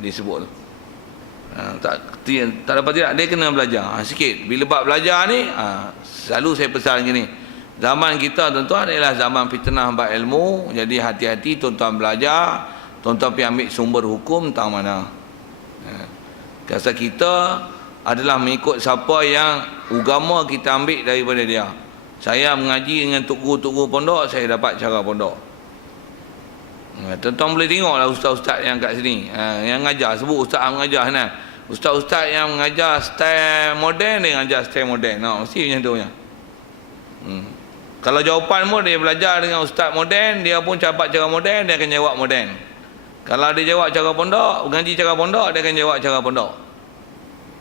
disebut tu. Tak dapat tidak, dia kena belajar sikit. Bila bab belajar ni, selalu saya pesan gini, zaman kita tuan-tuan adalah zaman fitnah bab ilmu. Jadi hati-hati tuan-tuan belajar, tuan-tuan pergi ambil sumber hukum tentang mana. Kasa kita adalah mengikut siapa yang agama kita ambil daripada dia. Saya mengaji dengan tok guru pondok, saya dapat cara pondok. Tuan-tuan boleh tengoklah ustaz-ustaz yang kat sini, yang mengajar, sebut ustaz mengajar sana. Ustaz-ustaz yang mengajar style moden, dia mengajar style moden. Mesti macam tu nya. Kalau jawapan pun dia belajar dengan ustaz moden, dia pun dapat cara moden, dia akan jawab moden. Kalau dia jawab cara pondok, mengaji cara pondok, dia akan jawab cara pondok.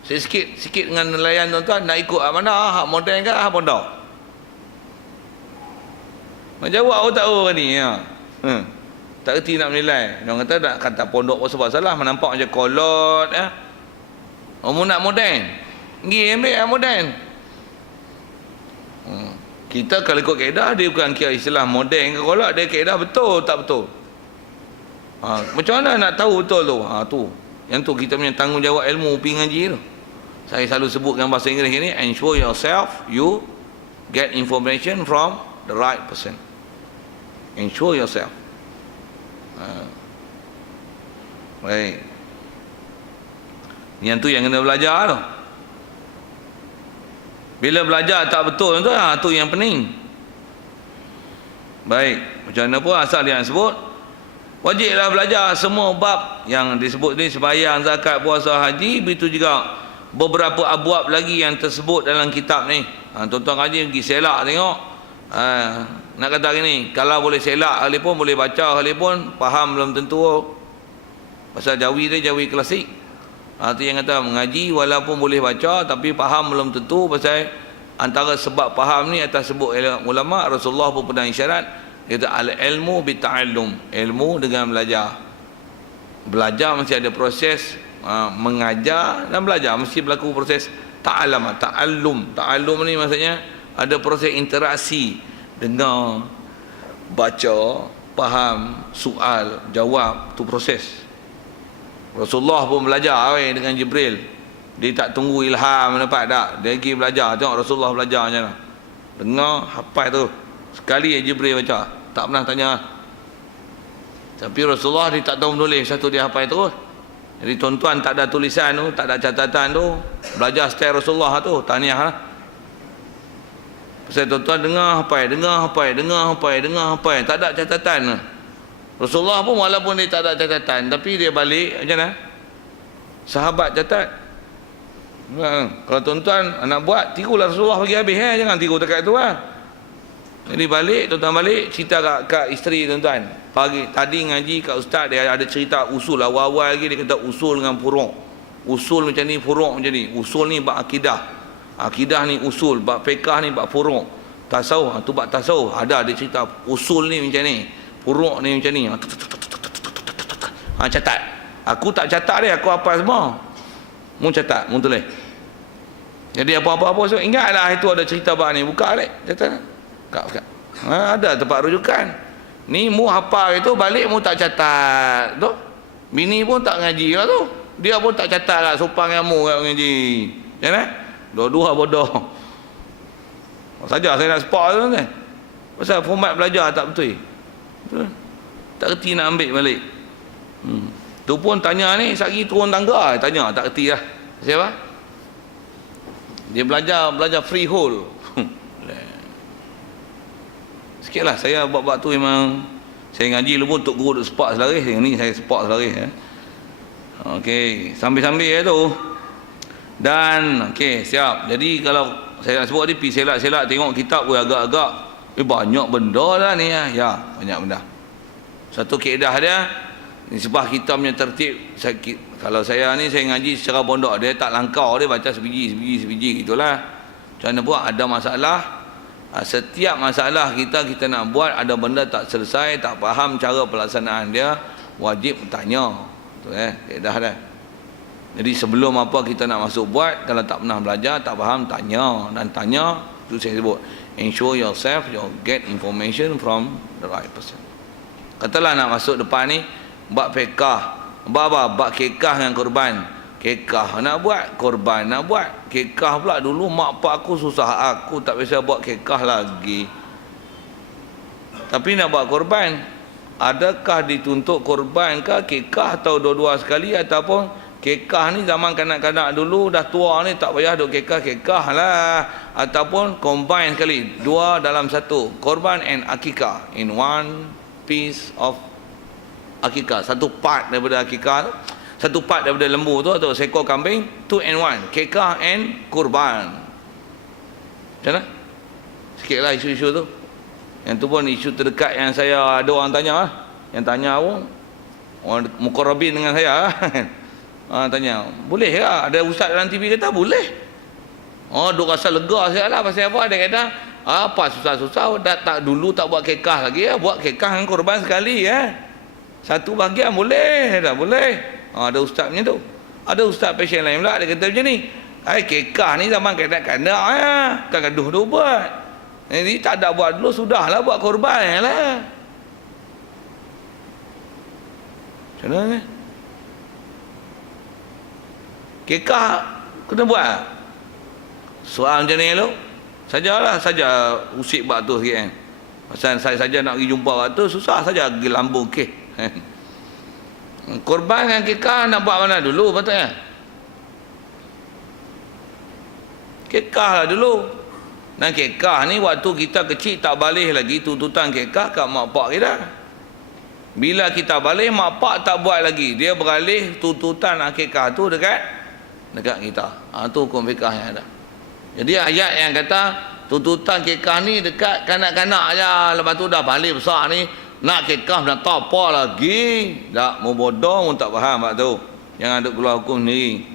Sikit dengan nelayan tuan-tuan, nak ikut hak mana, hak moden ke hak pondok? Nak jawab pun tak tahu ni. Tak erti nak menilai. Orang kata nak kata pondok pun sebab salah, menampak macam kolot. Orang nak moden, pergi ambil moden. Kita kalau ikut kaedah, dia bukan kira istilah moden ke kolot, dia kaedah betul tak betul. Macam mana nak tahu betul tu? Tu yang tu kita punya tanggungjawab ilmu pergi ngaji tu. Saya selalu sebut dengan bahasa Inggeris ni, ensure yourself you get information from the right person. Ensure yourself. Baik. Yang tu yang kena belajar tu. Bila belajar tak betul tu, tu yang pening. Baik, macam mana pun asal yang sebut, wajiblah belajar semua bab yang disebut ni, sembahyang, zakat, puasa, haji. Begitu juga beberapa abwab lagi yang tersebut dalam kitab ni. Tuan-tuan kaji pergi selak tengok. Nak kata gini, kalau boleh selak kali pun, boleh baca kali pun, faham belum tentu. Pasal jawi dia jawi klasik. Tu yang kata mengaji walaupun boleh baca tapi faham belum tentu. Pasal antara sebab faham ni atas sebut ulama, Rasulullah pun pernah isyarat, kata al-ilmu bita'allum, ilmu dengan belajar. Belajar mesti ada proses, mengajar dan belajar mesti berlaku proses ta'alam, ta'allum. Ta'allum ni maksudnya ada proses interaksi, dengar, baca, faham, soal, jawab, tu proses. Rasulullah pun belajar dengan Jibril. Dia tak tunggu ilham dapat tak, dia pergi belajar. Tengok Rasulullah belajar macam mana, dengar, hafal tu. Sekali Jibril baca, tak pernah tanya. Tapi Rasulullah dia tak tahu menulis, satu dia hafal terus. Jadi tuan-tuan tak ada tulisan tu, tak ada catatan tu, belajar style Rasulullah tu, tahniah lah. Pasal tuan-tuan dengar hafal, tak ada catatan. Rasulullah pun walaupun dia tak ada catatan, tapi dia balik macam mana? Sahabat catat. Kalau tuan-tuan nak buat, tirulah Rasulullah bagi habis, jangan tiru dekat tu lah. Jadi balik, tuan-tuan balik, cerita kat isteri tuan-tuan. Pagi tadi ngaji kat ustaz, dia ada cerita usul awal-awal lagi, dia kata usul dengan furuk. Usul macam ni, furuk macam ni. Usul ni bab akidah. Akidah ni usul, bab fiqh ni bab furuk. Tasawuf, tu bab tasawuf. Ada dia cerita usul ni macam ni, furuk ni macam ni. Catat. Aku tak catat dia, aku hafal semua. Mu catat, mu tulis. Jadi apa-apa so ingatlah itu ada cerita bab ni, buka balik catat. Buka. Ada tempat rujukan. Ni mu hafal itu, balik mu tak catat. Tu. Bini pun tak ngaji lah tu. Dia pun tak catat lah, sopan dengan mu kat ngaji. Jangan dua-dua bodoh. Saja saya nak spot tu kan. Pasal format belajar tak betul. Tak kerti nak ambil balik. Tu pun tanya ni, sehari turun tangga tanya, tak kerti lah. Siapa? Dia belajar freehold. Sikit lah saya buat tu memang. Saya ngaji dulu pun Tok Guru duk sepak selaris. Yang ni saya sepak selaris. Okey, sambil-sambil tu. Dan okey, siap. Jadi kalau saya nak sebut ni, pergi selak-selak tengok kitab pun agak-agak banyak benda lah ni. Ya, banyak benda. Satu kaedah dia, nisbah kita punya tertib. Kalau saya ni, saya ngaji secara pondok, dia tak langkau, dia baca sebiji gitulah. Macam mana pun ada masalah. Setiap masalah kita nak buat, ada benda tak selesai, tak faham cara pelaksanaan dia, wajib tanya. Tu kaedah dia. Jadi sebelum apa kita nak masuk buat, kalau tak pernah belajar, tak faham, tanya. Dan tanya, tu saya sebut, ensure yourself you get information from the right person. Katalah nak masuk depan ni, bab fiqh, Bab kekah dengan korban. Kekah nak buat, korban nak buat. Kekah pula dulu mak pak aku susah, aku tak biasa buat kekah lagi. Tapi nak buat korban, adakah dituntut korban ke kekah atau dua-dua sekali, ataupun kekah ni zaman kanak-kanak dulu dah tua ni tak payah duk kekah lah, ataupun combine sekali, dua dalam satu, korban and akikah in one piece of akikah, satu part daripada akikah, satu part daripada lembu tu atau seekor kambing, two and one, kekah and kurban. Macam mana? Sikitlah isu-isu tu. Yang tu pun isu terdekat yang saya ada orang tanya lah. Yang tanya pun orang mukarrabin dengan saya tanya, boleh ke ada ustaz dalam TV kata boleh. Duk rasa lega saya lah. Pasal apa? Dia kata apa susah-susah, tak dulu tak buat kekah lagi ya, buat kekah dengan korban sekali ya. Satu bahagian boleh, dah boleh. Ada ustaz macam tu. Ada ustaz pasien lain pula dia kata macam ni, kekah ni zaman kanak-kanak ya, kan gaduh tu buat. Jadi tak ada buat dulu, sudahlah buat korban lah. Macam mana ni? Kekah kena buat. Soal macam ni tu, sajalah saja usik bab tu sikit kan. Pasal saya saja nak pergi jumpa bab tu, susah saja pergi lambung kek. Korban dengan kekah nak buat mana dulu patutnya? Kekah lah dulu. Dan kekah ni waktu kita kecil tak balik lagi tuntutan kekah kat mak pak kita. Bila kita balik, mak pak tak buat lagi, dia beralih tuntutan akikah tu dekat kita. Tu hukum fikah yang ada. Jadi ayat yang kata tuntutan kekah ni dekat kanak-kanak aja, lepas tu dah balik besar ni nak kekah nak tak apa lagi, dak mau bodoh pun tak faham mak tu, yang ada keluar hukum sendiri.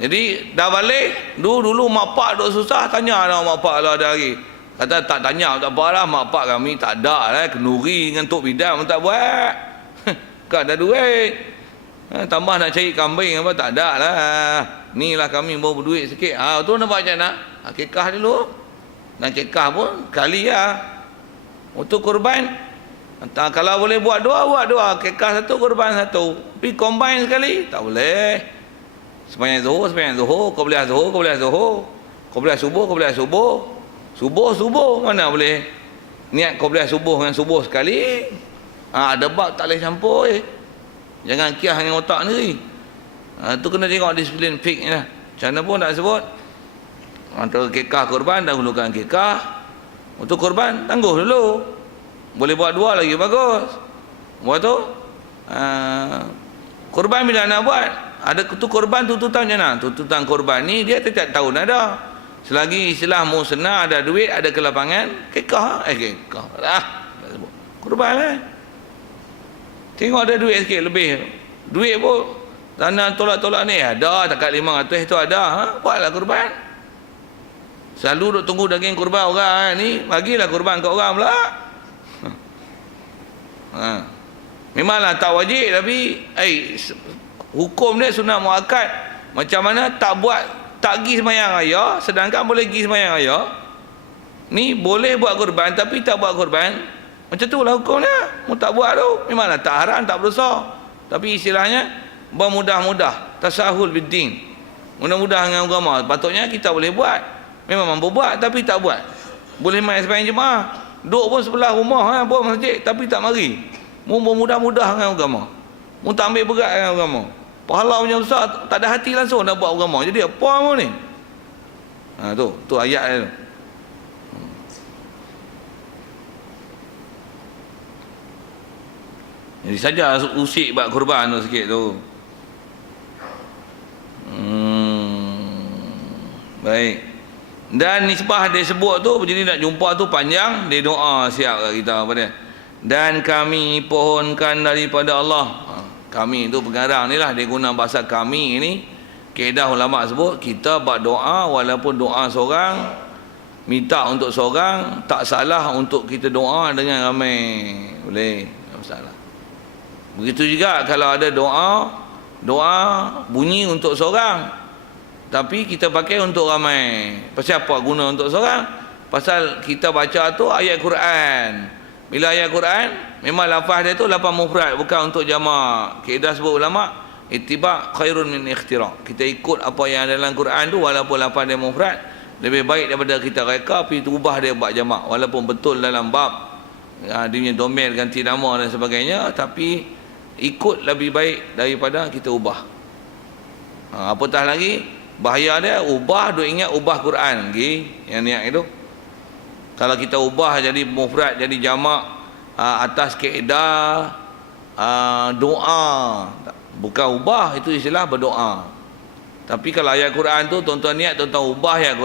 Jadi dah balik, dulu mak pak duk susah, tanya dah mak pak lah ada lagi. Kata tak tanya tak apa lah, mak pak kami tak ada lah, kenduri dengan tok bidang pun tak buat. Kan ada duit. Tambah nak cari kambing apa tak ada lah. Ni lah kami bawa berduit sikit. Tu nak buat macam mana? Kekah dulu. Dan kekah pun kali lah. Untuk korban, kalau boleh buat dua. Kekah satu, korban satu. Tapi combine sekali, tak boleh. Sembahyang zuhur, qabliyah zuhur, qabliyah subuh. Subuh, mana boleh niat qabliyah subuh dengan subuh sekali. Ada bab tak boleh campur Jangan kiah dengan otak ni. Tu kena tengok disiplin fiqh ni lah. Macam mana pun tak sebut. Antara kekah korban, dahulukan kekah. Untuk korban, tangguh dulu. Boleh buat dua lagi, bagus. Buat tu. Korban bila nak buat, ada tu korban tuntutan macam mana? Tuntutan korban ni dia setiap tahun ada. Selagi istilah musnah, ada duit, ada kelapangan, kekah lah. Korban lah. Tengok ada duit sikit lebih. Duit pun tanah tolak-tolak ni ada, takat 500 tu ada, buatlah korban. Selalu duk tunggu daging korban orang ni, bagilah korban kat orang pula. Memanglah tak wajib, tapi hukum dia sunat muakkad. Macam mana tak buat, tak pergi sembahyang raya, sedangkan boleh pergi sembahyang raya. Ni boleh buat korban tapi tak buat korban. Macam tu lah hukumnya. Mu tak buat tu, memanglah tak haram, tak berdosa. Tapi istilahnya bermudah-mudah, tasahul biddin. Mudah-mudah dengan agama. Patutnya kita boleh buat. Memang mampu buat tapi tak buat. Boleh main sembahyang jemaah. Duk pun sebelah rumah buat masjid tapi tak mari. Mu bermudah-mudah dengan agama. Mu tak ambil berat dengan agama. Pahala punya besar, tak ada hati langsung nak buat agama. Jadi apa mu ni? Tu ayat dia tu. Jadi saja usik bab korban tu sikit tu. Baik. Dan nisbah dia sebut tu, jadi nak jumpa tu panjang, dia doa siap kat kita apa dia. Dan kami pohonkan daripada Allah. Kami tu pengarang ni lah, dia guna bahasa kami ni. Kaedah ulama sebut, kita buat doa walaupun doa seorang, minta untuk seorang, tak salah untuk kita doa dengan ramai. Boleh, tak masalah. Begitu juga kalau ada doa bunyi untuk seorang, tapi kita pakai untuk ramai. Pasal apa guna untuk seorang? Pasal kita baca tu ayat Quran. Bila ayat Quran, memang lafaz dia tu lafaz mufrad, bukan untuk jamak. Kaedah sebut ulama, ittiba' khairun min ikhtira'. Kita ikut apa yang ada dalam Quran tu walaupun lafaz dia mufrad, lebih baik daripada kita reka pergi ubah dia buat jamak. Walaupun betul dalam bab dia punya domain ganti nama dan sebagainya, tapi ikut lebih baik daripada kita ubah. Apatah lagi bahaya dia ubah, duk ingat ubah Quran lagi yang niat itu. Kalau kita ubah jadi mufrad, jadi jamak atas kaedah doa, bukan ubah, itu istilah berdoa. Tapi kalau ayat Quran tu tuan-tuan niat tuan-tuan ubah ayat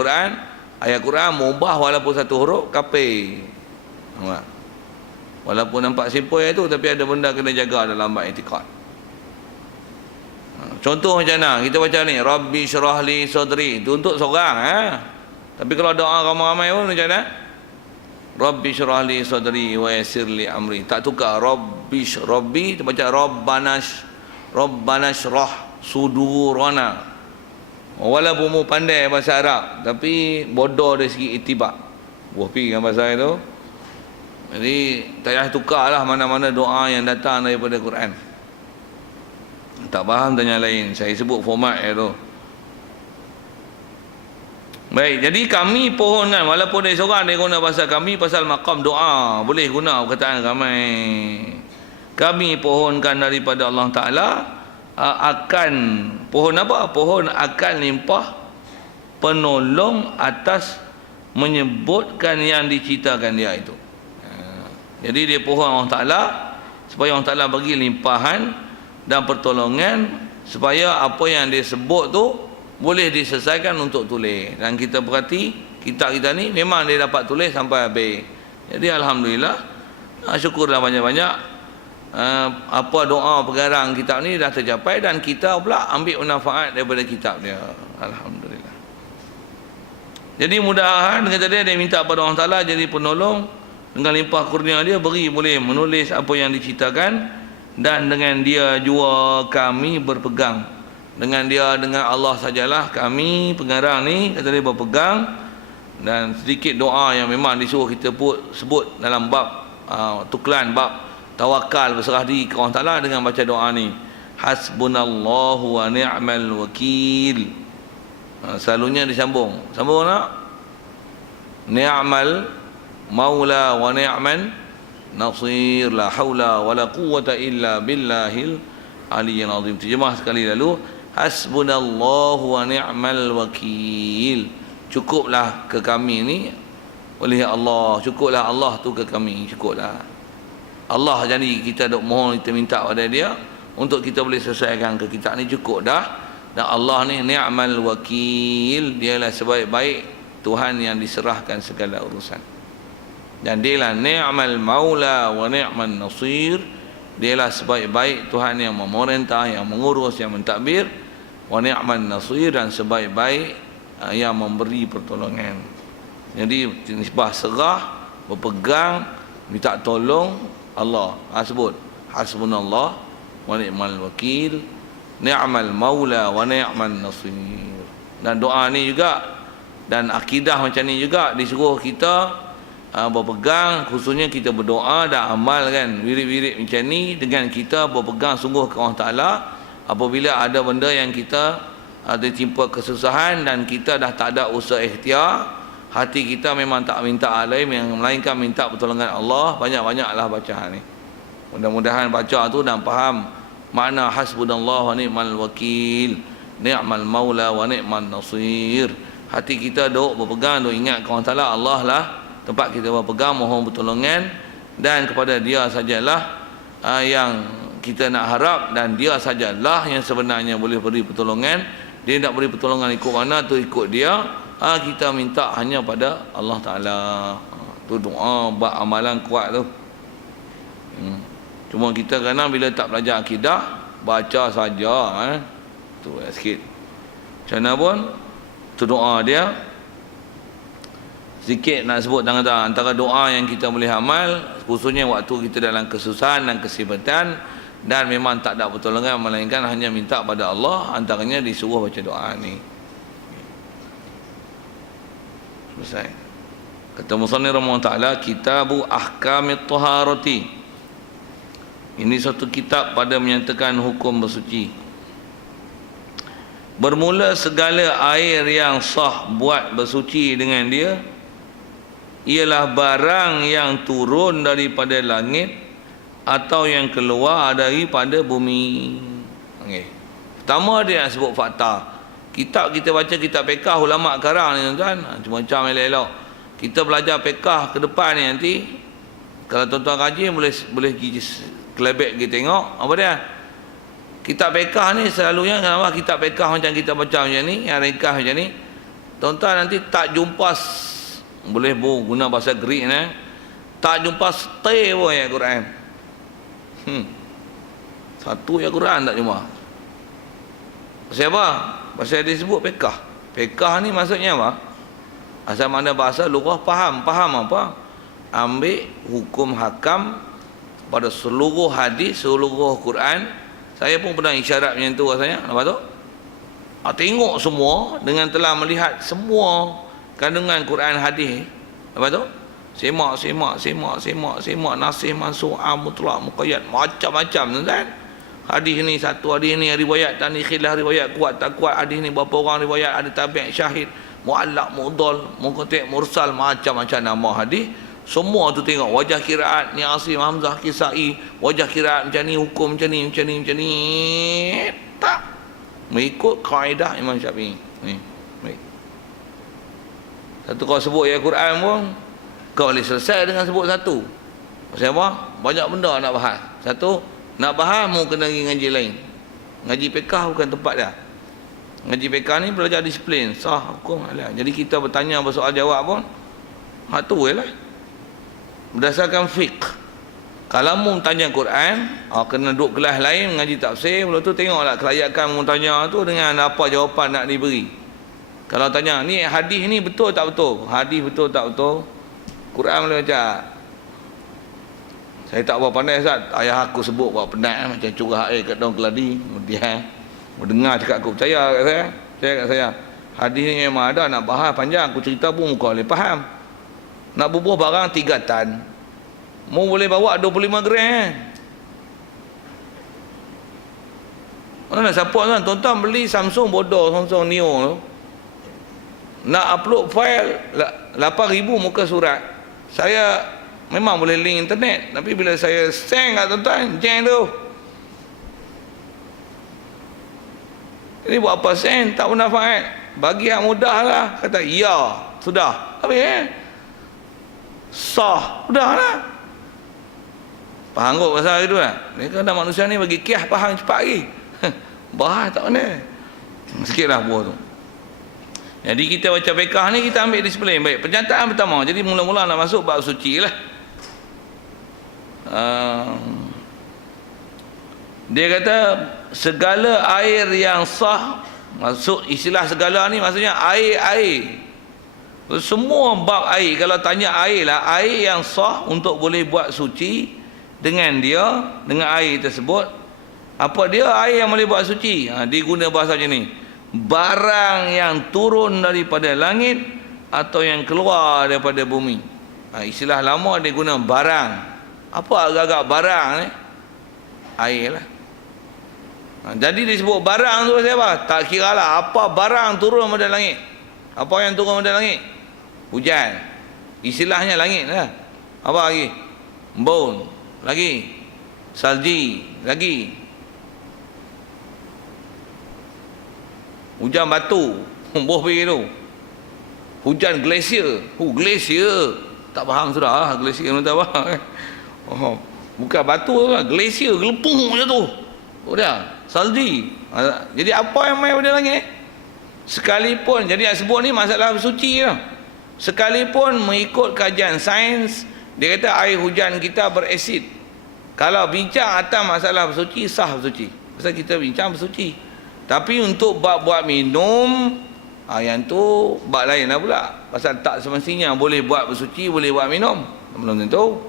Quran mengubah walaupun satu huruf, kafir. Walaupun nampak simple itu, tapi ada benda kena jaga dalam bab i'tiqad. Contoh macam mana? Kita baca ni, Rabbi syrah li sadri, itu untuk seorang. Tapi kalau doa ramai-ramai pun macam mana? Rabbi syrah li sadri wa yassir li amri. Tak tukar. Rabbi kita baca Rabbana syrah sudurana. Walaupun mu pandai bahasa Arab, tapi bodoh dari segi itibak. Buah pi dengan bahasa itu. Jadi tak payah tukarlah mana-mana doa yang datang daripada Quran. Tak faham tanya lain. Saya sebut format itu. Baik, jadi kami pohonkan, walaupun dia seorang dia guna bahasa kami pasal maqam doa, boleh guna perkataan ramai. Kami pohonkan daripada Allah Ta'ala akan, pohon apa? Pohon akan limpah penolong atas menyebutkan yang diceritakan dia itu. Jadi dia pohon Allah Ta'ala supaya Allah Ta'ala bagi limpahan dan pertolongan supaya apa yang dia sebut tu boleh diselesaikan untuk tulis. Dan kita perhati kitab kita ni memang dia dapat tulis sampai habis. Jadi alhamdulillah, syukurlah banyak-banyak apa doa pegarang kitab ni dah tercapai, dan kita pula ambil manfaat daripada kitab dia. Alhamdulillah. Jadi mudah-mudahan kata dia minta pada Allah Ta'ala jadi penolong, dengan limpah kurnia dia boleh menulis apa yang diceritakan, dan dengan dia jua kami berpegang. Dengan Allah sajalah kami pengarang ni kata dia berpegang. Dan sedikit doa yang memang disuruh kita sebut dalam bab tuklan, bab tawakal, berserah diri ke Allah Ta'ala dengan baca doa ni, hasbunallahu wa ni'mal wakil. Selalunya disambung nak ni'mal maula wa ni'man nasir, la haula wa la quwwata illa billahil aliyyil azim. Terjemah sekali lalu, hasbunallahu wa ni'mal wakil. Cukuplah ke kami ni oleh Allah, cukuplah Allah tu ke kami, cukuplah Allah. Jadi kita duk mohon, kita minta pada dia untuk kita boleh selesaikan ke kita ni, cukup dah. Dan Allah ni ni'mal wakil, dialah sebaik-baik Tuhan yang diserahkan segala urusan. Dan dialah ni'mal maula wa ni'man nasir, dialah sebaik-baik Tuhan yang memerintah, yang mengurus, yang mentadbir. Wa ni'man nasir, dan sebaik-baik yang memberi pertolongan. Jadi nisbah serah, berpegang, minta tolong Allah. Sebut hasbunallah wa ni'mal wakil, ni'mal maula wa ni'man nasir. Dan doa ni juga, dan akidah macam ni juga disuruh kita berpegang, khususnya kita berdoa dan amalkan wirid-wirid macam ni dengan kita berpegang sungguh ke Allah Ta'ala. Apabila ada benda yang kita ada timpa kesusahan dan kita dah tak ada usaha ikhtiar, hati kita memang tak minta alaim yang melainkan minta pertolongan Allah, banyak-banyaklah baca ni. Mudah-mudahan baca tu dan faham makna hasbunallah wa ni'mal wakil, ni'mal maula wa ni'man nasir. Hati kita duk berpegang, duk ingat ke Allah Ta'ala, Allah lah tempat kita berpegang, mohon pertolongan, dan kepada dia sajalah yang kita nak harap, dan dia sajalah yang sebenarnya boleh beri pertolongan. Dia nak beri pertolongan ikut mana tu ikut dia. Kita minta hanya pada Allah Ta'ala. Tu doa buat amalan kuat tu. Cuma kita kadang bila tak belajar akidah, baca saja tu sikit. Macam mana pun tu doa dia. Sikit nak sebut antara doa yang kita boleh amal, khususnya waktu kita dalam kesusahan dan kesibatan dan memang tak ada pertolongan melainkan hanya minta pada Allah. Antaranya disuruh baca doa ni. Selesai. Kata musannif rahimahullah taala, Kitabu Ahkamit Taharati. Ini satu kitab pada menyatakan hukum bersuci. Bermula segala air yang sah buat bersuci dengan dia ialah barang yang turun daripada langit atau yang keluar daripada bumi. Okay. Pertama dia nak sebut fakta. Kitab kita baca, kitab fiqh ulama sekarang ni tuan-tuan, macam-macam elok-elok. Kita belajar fiqh ke depan ni nanti, kalau tuan-tuan kaji boleh pergi kelebek kita tengok apa dia. Kitab fiqh ni selalunya kenapa kitab fiqh macam kita baca macam ni, yang ringkas macam ni, tuan-tuan nanti tak jumpa, boleh guna bahasa Greek ni, tak jumpa stay pun ayat Quran. Satu ayat Quran tak jumpa. Pasal apa? Pasal dia sebut fiqh. Fiqh ni maksudnya apa? Asal mana bahasa lughah faham. Faham apa? Ambil hukum hakam pada seluruh hadis, seluruh Quran. Saya pun pernah isyarat macam tu rasanya. Nampak tu? Tengok semua dengan telah melihat semua kandungan Quran hadis. Nampak tu? Semak, nasih, mansukh, mutlak, muqayyad, macam-macam tuan-tuan. Hadis ni satu, hadis ni riwayat tak ni khilaf, riwayat kuat tak kuat, hadis ni berapa orang riwayat, ada tabi' syahid, mu'allaq, mu'dhal, munqati', mursal, macam-macam nama hadis. Semua tu tengok wajah kiraat ni Asim, Hamzah, Kisai, wajah kiraat macam ni, hukum macam ni. Tak mengikut kaedah Imam Syafi'i. Ni. Baik. Satu kau sebut ayat Quran pun kau boleh selesai dengan sebut satu. Pasal apa? Banyak benda nak bahas. Satu, nak bahas mau kena pergi ngaji lain. Ngaji fiqh bukan tempat dia. Ngaji fiqh ni belajar disiplin, sah, hukum, halal. Jadi kita bertanya bersoal jawab pun hak tu lah. Berdasarkan fiqh. Kalau mu tanya Quran, kena duduk kelas lain ngaji tafsir, lepas tu tengoklah kelayakan mu tanya tu dengan apa jawapan nak diberi. Kalau tanya, ni hadis ni betul tak betul? Hadis betul tak betul? Quran boleh baca. Saya tak berapa pandai Ustaz. Ayah aku sebut buat penat macam curah air kat daun keladi. Kemudian mendengar cakap aku, percaya kat saya. Percaya kat saya. Hadis ni memang ada, nak bahas panjang, aku cerita pun kau boleh faham. Nak bubuh barang 3 tan. Mu boleh bawa 25 gram. Mana nak support kan? Tuan-tuan beli Samsung bodoh, Samsung Neo tu. Nak upload file 8,000 muka surat. Saya memang boleh link internet, tapi bila saya send kat tuan-tuan, jeng tu. Jadi buat apa send? Tak pernah faham. Bagi yang mudah lah. Kata, ya, sudah. Habis sah, sudah lah. Faham kot pasal itu lah. Mereka dah manusia ni bagi kiah faham cepat lagi. Bahas tak mana. Sikit lah buah tu. Jadi kita baca fiqh ni, kita ambil disiplin. Baik, pernyataan pertama. Jadi mula-mula nak masuk bab suci lah. Dia kata segala air yang sah, masuk istilah segala ni maksudnya air. Semua bab air. Kalau tanya air lah, air yang sah untuk boleh buat suci dengan dia, dengan air tersebut. Apa dia air yang boleh buat suci? Dia guna bahasa macam ni, barang yang turun daripada langit atau yang keluar daripada bumi. Istilah lama dia guna barang. Apa agak-agak barang ni? Air lah. Jadi disebut barang tu siapa? Tak kira lah apa barang turun daripada langit. Apa yang turun daripada langit? Hujan. Istilahnya langit lah. Apa lagi? Embun. Lagi? Salji. Lagi? Hujan batu. Boh pergi tu. Hujan glasier. Glasier. Tak faham sudah. Glasier tak faham. Bukan batu lah. Glasier. Gelepung je tu. Dia. Salji. Jadi apa yang main pada langit? Sekalipun. Jadi yang sebut ni masalah bersuci lah. Sekalipun mengikut kajian sains, dia kata air hujan kita berasid. Kalau bincang atas masalah bersuci, sah bersuci. Pasal kita bincang bersuci. Tapi untuk bab buat minum, yang tu bab lain lah pula. Pasal tak semestinya boleh buat bersuci, boleh buat minum. Belum tentu.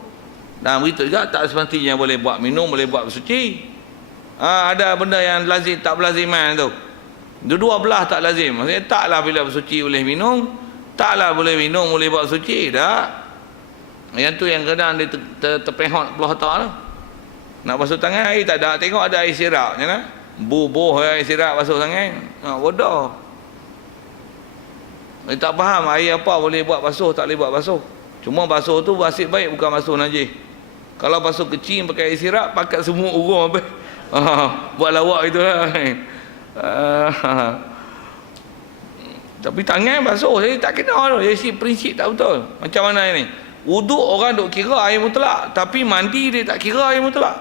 Dan beritahu juga tak semestinya boleh buat minum, boleh buat bersuci. Ada benda yang lazim, tak berlaziman tu. Dua-dua belah tak lazim. Maksudnya taklah bila bersuci boleh minum, Taklah boleh minum, boleh buat suci. Dah. Yang tu yang kadang dia terpehot belah otak tu. Nak basuh tangan, air tak ada. Tengok ada air sirap je lah. Bubuh air sirap basuh tangan. Bodoh. Dia tak faham air apa boleh buat basuh, tak boleh buat basuh. Cuma basuh tu nasib baik, bukan basuh najis. Kalau basuh kecil pakai air sirap, pakai semua urung apa. Buat lawak itulah. Tapi tangan basuh, saya tak kena tu. Jadi prinsip tak betul. Macam mana ini? Wuduk orang duk kira air mutlak, tapi mandi dia tak kira air mutlak.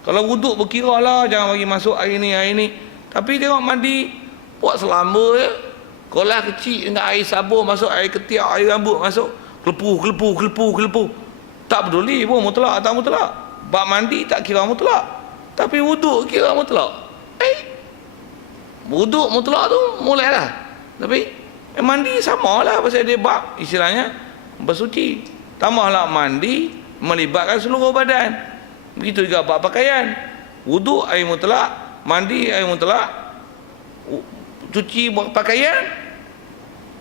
Kalau wuduk berkira lah, jangan bagi masuk air ni. Tapi tengok mandi, buat selamba je. Kolah kecil dengan air sabun masuk, air ketiak, air rambut masuk. Kelepu. Tak peduli pun mutlak tak mutlak. Bab mandi tak kira mutlak. Tapi wuduk kira mutlak. Wuduk mutlak tu mulailah. Tapi mandi samalah pasal dia bab istilahnya bersuci. Tambahlah mandi melibatkan seluruh badan. Begitu juga bab pakaian. Wuduk air mutlak, mandi air mutlak, cuci pakaian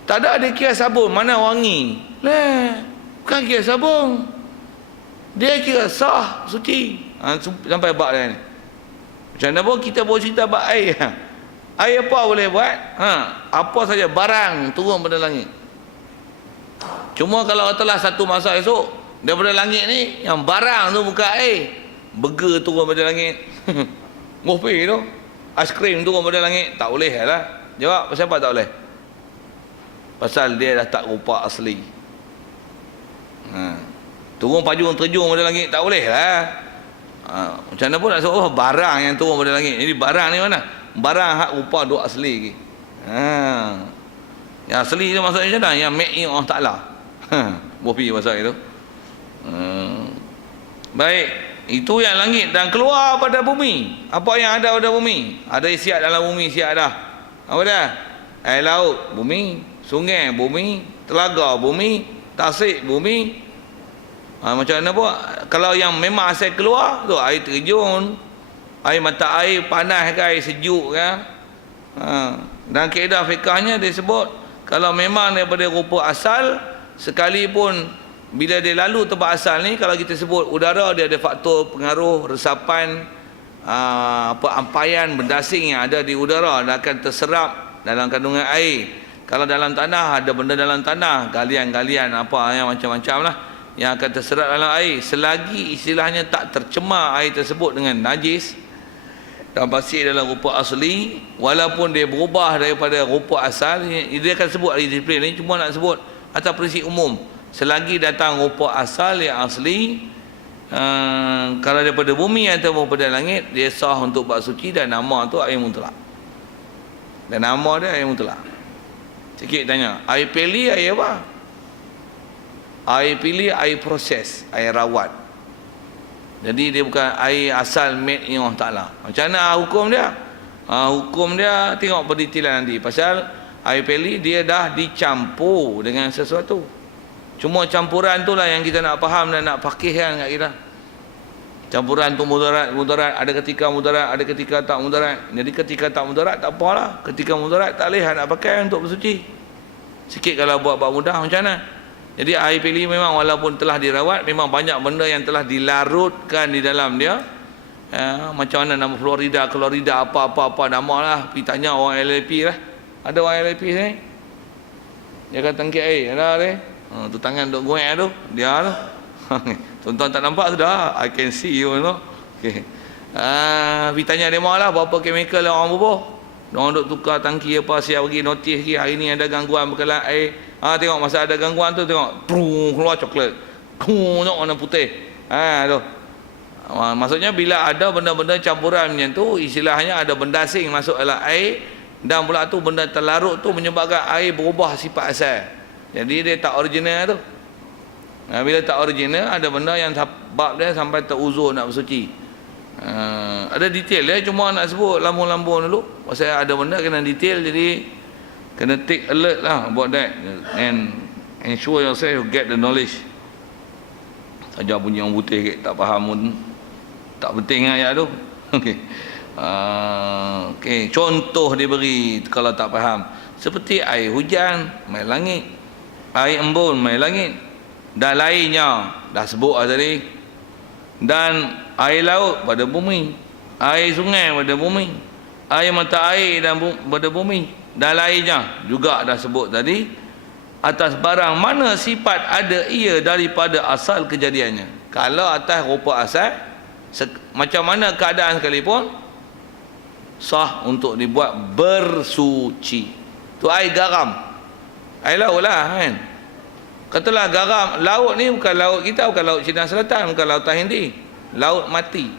tak ada kira sabun mana wangi. Lah, bukan kira sabun. Dia kira sah suci. Sampai bab dia ni. Macam mana pun kita boleh cerita bab air. Air apa boleh buat? Apa saja barang turun pada langit. Cuma kalau telah satu masa esok daripada langit ni, yang barang tu bukan air, burger turun pada langit. Ngopi tu, aiskrim turun pada langit, tak boleh lah. Jawab, pasal apa tak boleh? Pasal dia dah tak rupa asli. Turun pajung terjun pada langit, tak boleh lah. Macam mana pun nak sebut barang yang turun pada langit. Jadi barang ni mana? Barang hak rupa duk asli lagi. Yang asli tu maksudnya macam mana? Yang make in Allah Ta'ala. Bopi pasal itu. Baik, itu yang langit dan keluar pada bumi. Apa yang ada pada bumi? Ada siap dalam bumi, siap dah. Apa dah? Air laut, bumi. Sungai, bumi. Telaga, bumi. Tasik, bumi. Macam mana pun? Kalau yang memang asal keluar tu, air terjun, air mata air panas ke, air sejuk ke. Dan kaedah fiqahnya dia sebut, kalau memang daripada rupa asal, sekalipun bila dia lalu tempat asal ni, kalau kita sebut udara, dia ada faktor pengaruh resapan, ampaian benda asing yang ada di udara dan akan terserap dalam kandungan air. Kalau dalam tanah, ada benda dalam tanah, galian-galian apa yang macam-macam lah yang akan terserap dalam air. Selagi istilahnya tak tercemar air tersebut dengan najis dan masih dalam rupa asli, walaupun dia berubah daripada rupa asal, dia akan sebut ahli disiplin ni, cuma nak sebut atas prinsip umum, selagi datang rupa asal yang asli, kalau daripada bumi atau daripada langit, dia sah untuk buat suci dan nama tu air mutlak. Dan nama dia air mutlak. Sikit tanya, air peli air apa? Air peli air proses, air rawat. Jadi dia bukan air asal made in Allah Ta'ala. Macam mana hukum dia? Hukum dia tengok pendetailan nanti. Pasal air peli dia dah dicampur dengan sesuatu. Cuma campuran tu lah yang kita nak faham dan nak fakihkan kat kita. Campuran tu mudarat, ada ketika mudarat, ada ketika tak mudarat. Jadi ketika tak mudarat tak apalah. Ketika mudarat tak boleh nak pakai untuk bersuci. Sikit kalau buat mudah macam mana? Jadi air peli memang walaupun telah dirawat, memang banyak benda yang telah dilarutkan di dalam dia. Macam mana nama Florida, apa-apa nama lah. Pergi tanya orang LLP lah. Ada orang LLP ni? Dia kata tangkit air, ada dia. Tu tangan duk goek tu, dia tu. Tuan-tuan tak nampak sudah? I can see you know. Okay. Pergi tanya dia lah berapa chemical yang orang bubuh. Orang duk tukar tangki apa, siap bagi notis lagi hari ni ada gangguan berkelan air. Tengok masa ada gangguan tu, tengok keluar coklat. Tengok warna putih. Tu. Maksudnya bila ada benda-benda campuran macam tu, istilahnya ada benda asing masuk dalam air, dan pula tu benda terlarut tu menyebabkan air berubah sifat asal. Jadi dia tak original tu. Bila tak original, ada benda yang bab dia sampai teruzur nak bersuci. Ada detail dia, cuma nak sebut lambung-lambung dulu. Pasal ada benda kena detail, jadi kena take alert lah about that and ensure yourself you get the knowledge. Saja bunyi orang putih tak faham pun tak penting ayat tu. Okey. Contoh dia beri kalau tak faham. seperti air hujan mai langit, air embun mai langit, dan lainnya dah sebut tadi. Dan air laut pada bumi, air sungai pada bumi, air mata air dan pada bumi, dan lainnya juga dah sebut tadi. Atas barang mana sifat ada ia daripada asal kejadiannya. Kalau atas rupa asal, macam mana keadaan sekalipun, sah untuk dibuat bersuci. Tu air garam, air laut lah kan. Katalah garam, laut ni bukan laut kita, bukan laut Cina Selatan, bukan lautan Hindi, laut mati.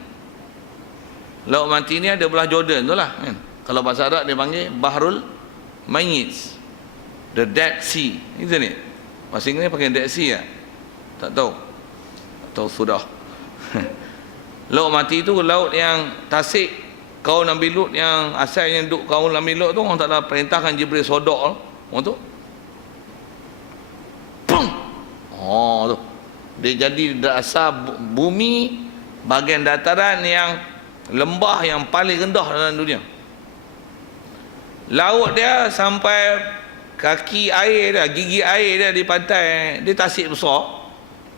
Laut mati ni ada belah Jordan tu lah kan. Kalau bahasa Arab dia panggil Bahrul Mayyit, the Dead Sea, isn't it? Bahasa Inggeris pakai Dead Sea ya? Tak tahu atau sudah. Laut mati tu laut yang tasik kaum Nabi Lut, yang asalnya duduk kaum Nabi Lut tu, orang Taala perintahkan Jibril sodok orang tu. Pum. Oh tu. Dia jadi dasar bumi, bahagian dataran yang lembah yang paling rendah dalam dunia. Laut dia sampai kaki air dia, gigi air dia di pantai, dia tasik besar.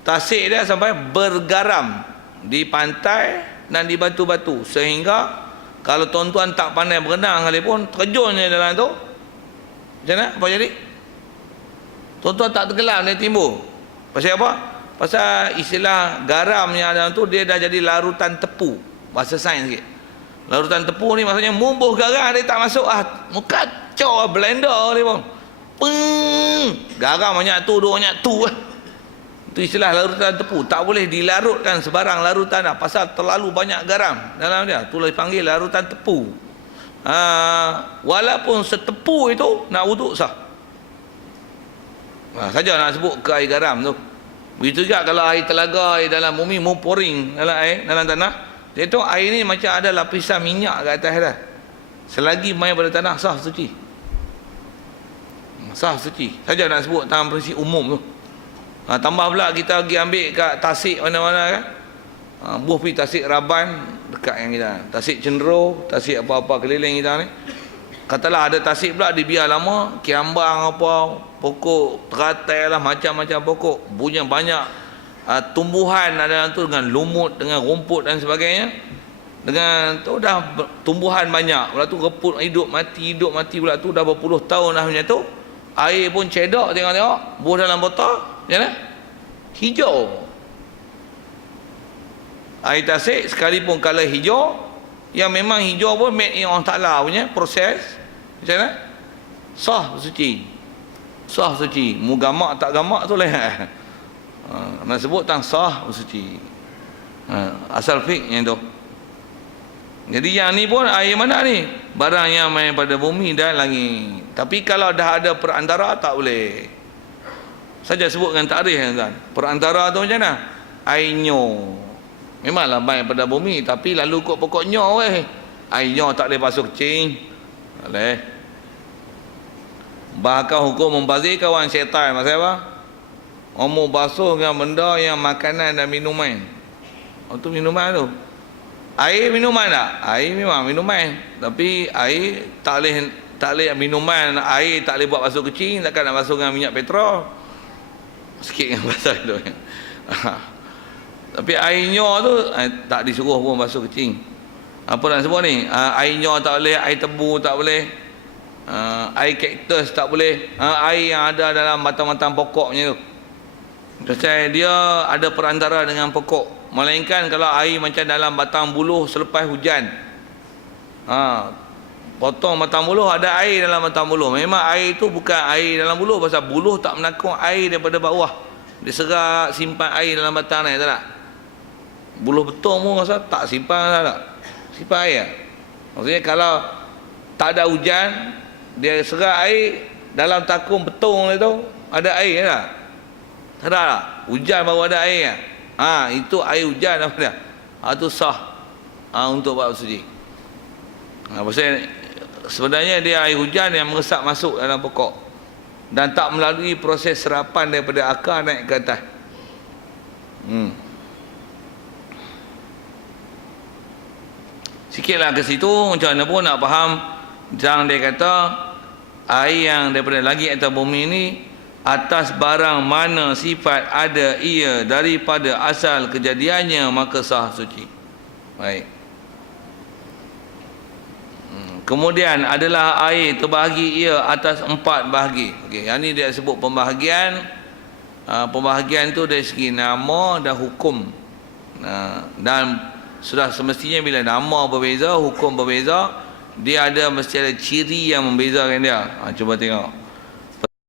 Tasik dia sampai bergaram di pantai dan di batu-batu, sehingga kalau tuan-tuan tak pandai berenang sekalipun, terjunnya dalam tu, macam mana? Apa jadi? Tuan-tuan tak tenggelam, dia timbul. Pasal apa? Pasal istilah garam yang dalam tu, dia dah jadi larutan tepu. Bahasa sains sikit. Larutan tepu ni maksudnya mumbuh garam, dia tak masuk. Kacau blender dia pun. Garam banyak tu, dua banyak tu lah. Itu istilah larutan tepu. Tak boleh dilarutkan sebarang larutan dah, pasal terlalu banyak garam dalam dia. Itulah dipanggil larutan tepu. Walaupun setepu itu nak wuduk sah. Saja nak sebut ke air garam tu. Begitu juga kalau air telaga, air dalam bumi mau pouring dalam air, dalam tanah, dia tu air ni macam ada lapisan minyak kat atas dah. Selagi main pada tanah sah suci. Sah suci. Saja nak sebut dalam prinsip umum tu. Tambah pula kita pergi ambil kat Tasik mana-mana kan. Buah pergi Tasik Raban, dekat yang kita. Tasik Cendero, Tasik apa-apa keliling kita ni. Katalah ada Tasik pula dibiar lama, kiambang apa, pokok teratai lah, macam-macam pokok. Punya banyak tumbuhan ada dalam tu, dengan lumut, dengan rumput dan sebagainya. Dengan tu dah tumbuhan banyak. Pula tu reput, hidup mati pula tu dah berpuluh tahun dah macam tu. Air pun cedok, tengok-tengok, buah dalam botol. Ya, hijau. Air Tasik sekalipun kalau hijau, yang memang hijau pun made in Allah Ta'ala punya proses, macam mana? Sah suci. Sah suci. Mu gamak tak gamak tu lah. Nak sebut tang sah suci. Asal fiqh yang tu. Jadi yang ni pun air mana ni? Barang yang main pada bumi dan langit. Tapi kalau dah ada perantara tak boleh. Saja sebut dengan takrif kan. Perantara tu macam mana? Air nyo. Memanglah main pada bumi, tapi lalu kot pokok nyo weh. Air nyo tak boleh basuh kecing. Tak boleh. Bahkan hukum membazir kawan syaitan. Pasal apa? Omong basuh dengan benda yang makanan dan minuman. Itu minuman tu. Air minuman tak? Air memang minuman. Tapi air tak boleh minuman, air tak boleh buat basuh kecing. Takkan nak basuh dengan minyak petrol. Sikit dengan pasal tu. Tapi air nyo tu tak disuruh pun basuh kecing. Apa nak sebut ni? Air nyo tak boleh, air tebu tak boleh, air kaktus tak boleh, air yang ada dalam batang-batang pokoknya tu. Pasal dia ada perantara dengan pokok. Melainkan kalau air macam dalam batang buluh selepas hujan. Potong batang buluh, ada air dalam batang buluh. Memang air tu bukan air dalam buluh, pasal buluh tak menakung air daripada bawah. Dia serak simpan air dalam batang ni, tak tak? Buluh betung pun rasa tak simpan, tak? Simpan air. Maksudnya kalau tak ada hujan, dia serak air dalam takung betung tu, ada air tak? Tak ada tak? Hujan baru ada air. Itu air hujan apa dia? Itu sah untuk buat suci. Pasal sebenarnya dia air hujan yang meresap masuk dalam pokok dan tak melalui proses serapan daripada akar naik ke atas. Sikitlah ke situ, macam mana pun nak faham. Jangan dia kata air yang daripada langit atau bumi ni atas barang mana sifat ada ia daripada asal kejadiannya, maka sah suci. Baik. Kemudian adalah air terbahagi ia atas 4 bahagi. Okey, yang ni dia sebut pembahagian. Pembahagian tu dari segi nama dan hukum. Dan sudah semestinya bila nama berbeza, hukum berbeza, dia ada mesti ada ciri yang membezakan dia. Cuba tengok.